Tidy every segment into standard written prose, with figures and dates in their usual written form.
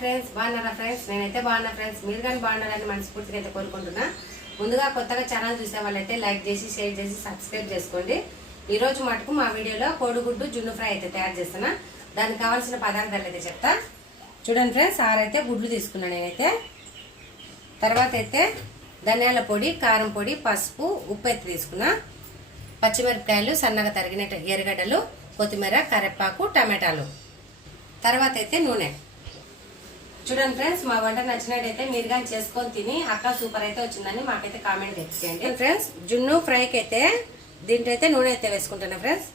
Friends బాగున్నారా friends నేనైతే బాగున్నా ఫ్రెండ్స్ మీరు కానీ బాగున్నారని మనస్ఫూర్తిగా అయితే కోరుకుంటున్నా ముందుగా కొత్తగా ఛానల్ చూసే వాళ్ళైతే లైక్ చేసి షేర్ చేసి సబ్స్క్రైబ్ చేసుకోండి ఈ రోజు మటుకు మా వీడియోలో కోడిగుడ్డు జున్ను ఫ్రై అయితే తయారు చేస్తున్నా దానికి కావాల్సిన పదార్థాలు అయితే చెప్తా చూడండి ఫ్రెండ్స్ 6 అయితే గుడ్లు తీసుకున్నా నేనైతే తర్వాత అయితే ధనియాల పొడి కారం పొడి పసుపు ఉప్పు అయితే తీసుకున్నా పచ్చిమిరపకాయలు సన్నగా తరిగిన ఎర్రగడ్డలు కొత్తిమీర కరివేపాకు టమాటాలు తర్వాత అయితే నూనె చూడండి ఫ్రెండ్స్ మా వంట నచ్చినట్టయితే మీరు కానీ చేసుకొని తిని అక్క సూపర్ అయితే వచ్చిందని మాకైతే కామెంట్ తెచ్చేయండి ఫ్రెండ్స్ జున్ను ఫ్రైకి అయితే దీంట్లో అయితే నూనె అయితే వేసుకుంటున్నా ఫ్రెండ్స్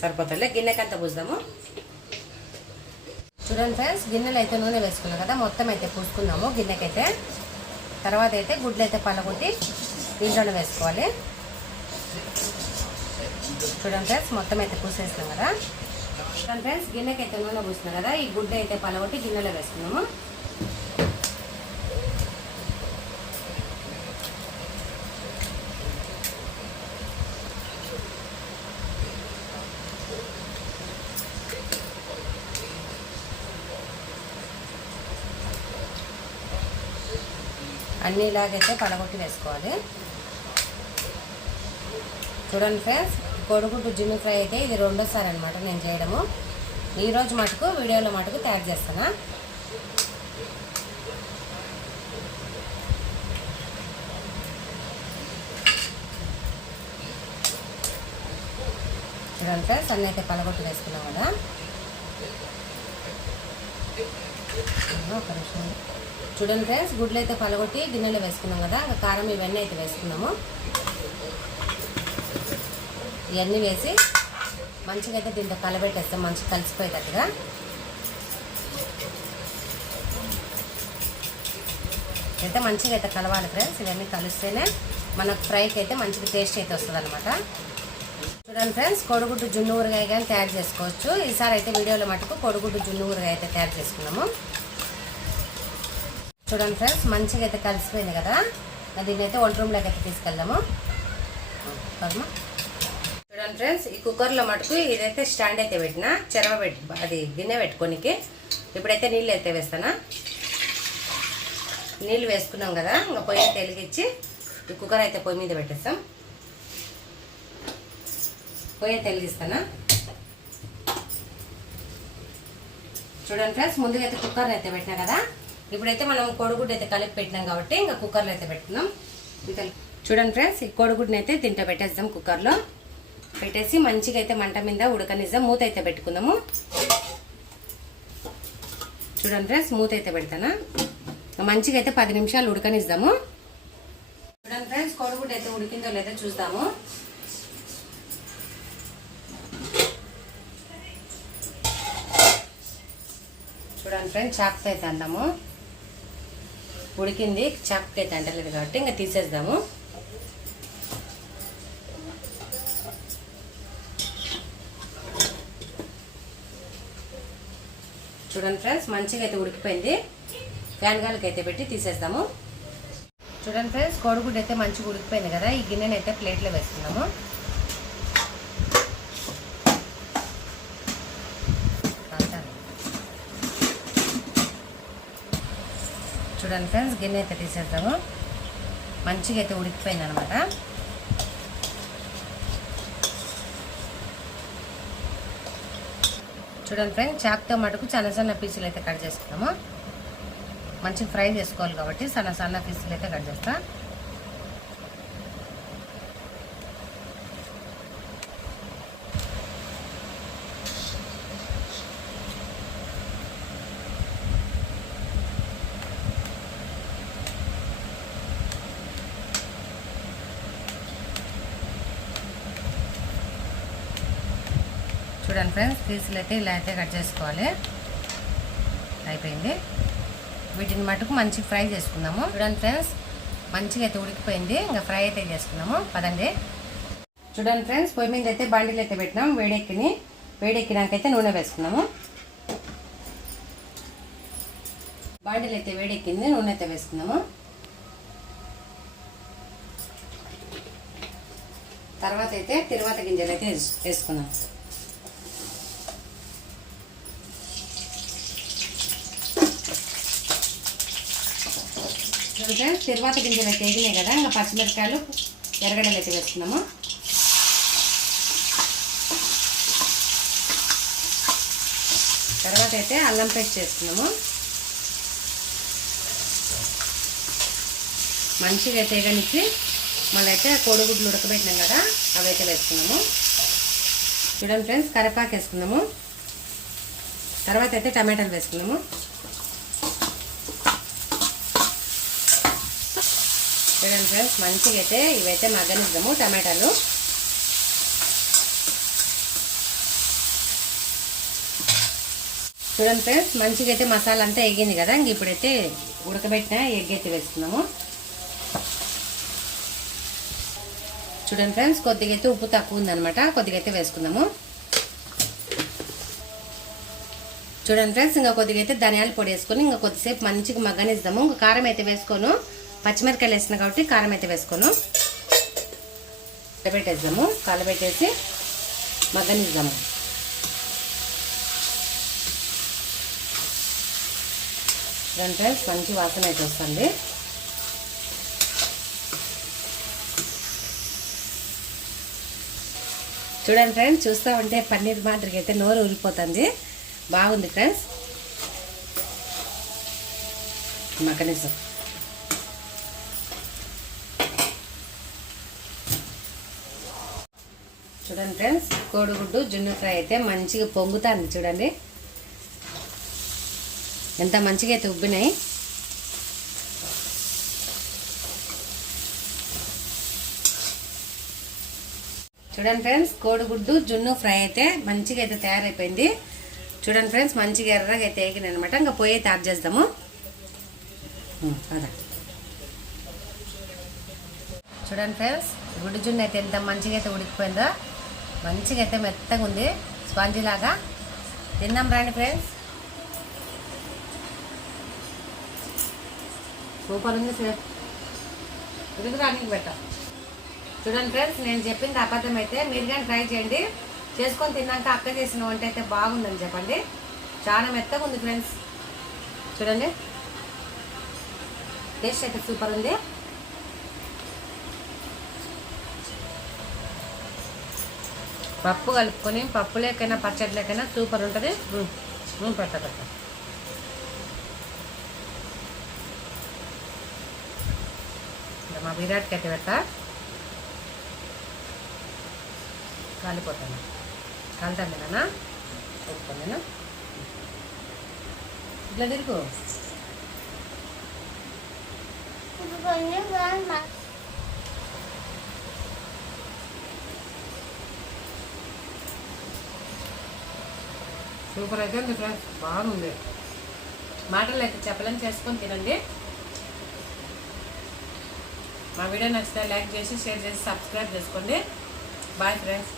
సరిపోతుంది గిన్నెకంతా పూద్దాము చూడండి ఫ్రెండ్స్ గిన్నెలు అయితే నూనె వేసుకున్నాం కదా మొత్తం అయితే పూసుకుందాము గిన్నెకైతే తర్వాత అయితే గుడ్లు అయితే పలగొట్టి దీంట్లోనే వేసుకోవాలి చూడండి ఫ్రెండ్స్ మొత్తం అయితే పూసేస్తాం కదా చూడండి ఫ్రెండ్స్ గిన్నెకి అయితే నూనె పూస్తున్నాం కదా ఈ గుడ్డ అయితే పలగొట్టి గిన్నెలో వేసుకున్నాము అన్నీ ఇలాగైతే పలగొట్టి వేసుకోవాలి చూడండి ఫ్రెండ్స్ కోడిగుడ్డు జున్ను ఫ్రై అయితే ఇది రెండోసారి అనమాట నేను చేయడము ఈరోజు మటుకు వీడియోలో మటుకు తయారు చేస్తాను చూడండి ఫ్రెండ్స్ అన్నీ అయితే పలగొట్టు వేసుకున్నాం కదా ఒక నిమిషం చూడండి ఫ్రెండ్స్ గుడ్లు అయితే పలగొట్టి గిన్నెలో వేసుకున్నాం కదా ఇంకా కారం ఇవన్నీ అయితే వేసుకున్నాము ఇవన్నీ వేసి మంచిగా అయితే దీంట్లో కలబెట్టేస్తాం మంచిగా కలిసిపోయేటట్టుగా అయితే మంచిగా అయితే కలవాలి ఫ్రెండ్స్ ఇవన్నీ కలిస్తేనే మనకు ఫ్రైకి అయితే మంచిగా టేస్ట్ అయితే వస్తుంది అనమాట చూడండి ఫ్రెండ్స్ కోడిగుడ్డు జున్ను ఊరగాయ కానీ తయారు చేసుకోవచ్చు ఈసారి అయితే వీడియోలో మటుకు కోడిగుడ్డు జున్ను ఊరగాయ అయితే తయారు చేసుకున్నాము చూడండి ఫ్రెండ్స్ మంచిగా అయితే కలిసిపోయింది కదా దీన్ని అయితే వంట రూమ్లోకి అయితే తీసుకెళ్దాము చూడండి ఫ్రెండ్స్ ఈ కుక్కర్లో మటుకు ఇదైతే స్టాండ్ అయితే పెట్టిన చెరవ అది గిన్నె పెట్టుకోనికి ఇప్పుడైతే నీళ్ళు అయితే వేస్తానా నీళ్ళు వేసుకున్నాం కదా ఇంకా పొయ్యి వెలిగించి ఈ కుక్కర్ అయితే పొయ్యి మీద పెట్టేస్తాం పొయ్యి అయితే వెలిగిస్తానా చూడండి ఫ్రెండ్స్ ముందుగా అయితే కుక్కర్ అయితే పెట్టినా కదా ఇప్పుడైతే మనం కోడిగుడ్డు అయితే కలిపి పెట్టినాం కాబట్టి ఇంకా కుక్కర్లో అయితే పెట్టుకున్నాం చూడండి ఫ్రెండ్స్ ఈ కోడిగుడ్డుని అయితే దీంట్లో పెట్టేద్దాం కుక్కర్లో పెట్టేసి మంచిగా అయితే మంట మీద ఉడకనిద్దాం మూత అయితే పెట్టుకుందాము చూడండి ఫ్రెండ్స్ మూత అయితే పెడతానా మంచిగా అయితే 10 నిమిషాలు ఉడకనిద్దాము చూడండి ఫ్రెండ్స్ కోడిగుడ్డు అయితే ఉడికిందో లేదో చూద్దాము చూడండి ఫ్రెండ్స్ చాకుతో అయితే అందాము ఉడికింది చాకుతో అయితే అంటలేదు కాబట్టి ఇంకా తీసేద్దాము చూడండి ఫ్రెండ్స్ మంచిగా అయితే ఉడికిపోయింది ఫ్యాన్ గాలికి అయితే పెట్టి తీసేస్తాము చూడండి ఫ్రెండ్స్ కోడిగుడ్డు అయితే మంచిగా ఉడికిపోయింది కదా ఈ గిన్నెని అయితే ప్లేట్లో వేసుకున్నాము చూడండి ఫ్రెండ్స్ గిన్నె అయితే తీసేద్దాము మంచిగా అయితే ఉడికిపోయింది అనమాట చూడండి ఫ్రెండ్స్ చాకుతో మటుకు సన్న సన్న పీసులు అయితే కట్ చేసుకున్నాము మంచిగా ఫ్రై చేసుకోవాలి కాబట్టి సన్న సన్న పీసులు అయితే కట్ చేస్తా చూడండి ఫ్రెండ్స్ పీసులు అయితే ఇలా అయితే కట్ చేసుకోవాలి అయిపోయింది వీటిని మటుకు మంచిగా ఫ్రై చేసుకుందాము చూడండి ఫ్రెండ్స్ మంచిగా అయితే ఉడికిపోయింది ఇంకా ఫ్రై అయితే చేసుకుందాము పదండి చూడండి ఫ్రెండ్స్ పొయ్యి మీద అయితే బాండీలు అయితే పెట్టినాం వేడెక్కినాకైతే నూనె వేసుకున్నాము బాండీలు అయితే వేడెక్కింది నూనె అయితే వేసుకున్నాము తర్వాత అయితే తిరువాత గింజలు అయితే వేసుకున్నాం ఫ్రెండ్స్ తిరువాత గింజలు అయితే వేగినాయి కదా, ఇంకా పచ్చిమిరపకాయలు ఎర్రగడ్డలు అయితే వేస్తున్నాము. తర్వాత అయితే అల్లం పేస్ట్ చేస్తున్నాము. మంచిగా అయితే వేగనిచ్చి మళ్ళీ అయితే కోడిగుడ్లు ఉడకబెట్టినాం కదా అవి అయితే వేసుకున్నాము. చూడండి ఫ్రెండ్స్, కరివేపాకు వేసుకున్నాము. తర్వాత అయితే టమాటాలు వేసుకున్నాము. చూడండి ఫ్రెండ్స్, మంచిగా అయితే ఇవైతే మగ్గనిద్దాము టమాటాలు. చూడండి ఫ్రెండ్స్, మంచిగా అయితే మసాలా అంతా ఎగింది కదా, ఇంక ఇప్పుడైతే ఉడకబెట్టిన ఎగ్ అయితే వేసుకున్నాము. చూడండి ఫ్రెండ్స్, కొద్దిగా అయితే ఉప్పు తక్కువ ఉందనమాట, కొద్దిగా అయితే వేసుకుందాము. చూడండి ఫ్రెండ్స్, ఇంకా కొద్దిగా అయితే ధనియాల పొడి వేసుకొని ఇంకా కొద్దిసేపు మంచిగా మగ్గనిద్దాము. ఇంకా కారం అయితే వేసుకోను, పచ్చిమిరకాయలు వేసిన కాబట్టి కారం అయితే వేసుకోను. కలబెట్టేద్దాము, కలబెట్టేసి మగ్గనిద్దాము. చూడండి ఫ్రెండ్స్, మంచి వాసన అయితే వస్తుంది. చూడండి ఫ్రెండ్స్, చూస్తూ ఉంటే పన్నీర్ మాదిరిగా అయితే నోరు ఊరిపోతుంది. బాగుంది ఫ్రెండ్స్. మగ్గనిద్దాం. చూడండి ఫ్రెండ్స్, కోడిగుడ్డు జున్ను ఫ్రై అయితే మంచిగా పొంగుతుంది. చూడండి ఎంత మంచిగా అయితే ఉబ్బినాయి. చూడండి ఫ్రెండ్స్, కోడిగుడ్డు జున్ను ఫ్రై అయితే మంచిగా అయితే తయారైపోయింది. చూడండి ఫ్రెండ్స్, మంచిగా ఎర్రగా అయితే వేగినాయి అనమాట. ఇంకా పొయ్యి అయితే ఆఫ్ చేద్దాము. అదా చూడండి ఫ్రెండ్స్, గుడ్డు జున్ను అయితే ఎంత మంచిగా అయితే ఉడికిపోయిందో, మంచిగా అయితే మెత్తగా ఉంది, స్పాంజీ లాగా. తిందాం రండి ఫ్రెండ్స్. సూపర్ ఉంది ఫ్రెండ్స్, ఉడికి పెట్టా. చూడండి ఫ్రెండ్స్, నేను చెప్పింది అబద్ధం అయితే మీరు కానీ ట్రై చేయండి. చేసుకొని తిన్నాక అక్క చేసిన వంట అయితే బాగుందని చెప్పండి. చాలా మెత్తగా ఉంది ఫ్రెండ్స్. చూడండి, టేస్ట్ అయితే సూపర్ ఉంది. పప్పు కలుపుకొని పప్పు లేకైనా పచ్చడి లేకైనా సూపర్ ఉంటుంది. పెట్ట మా విరాట్కి అయితే పెట్ట కాలిపోతాను, కాలుతాను నాన్న. ఒప్పుకోను నేను, ఇట్లా తిరుగు. సూపర్ అయితే ఉంది ఫ్రెండ్స్, బాగుంది. మాటలు అయితే చెప్పలేని, చేసుకొని తినండి. మా వీడియో నచ్చితే లైక్ చేసి షేర్ చేసి సబ్స్క్రైబ్ చేసుకోండి. Bye friends.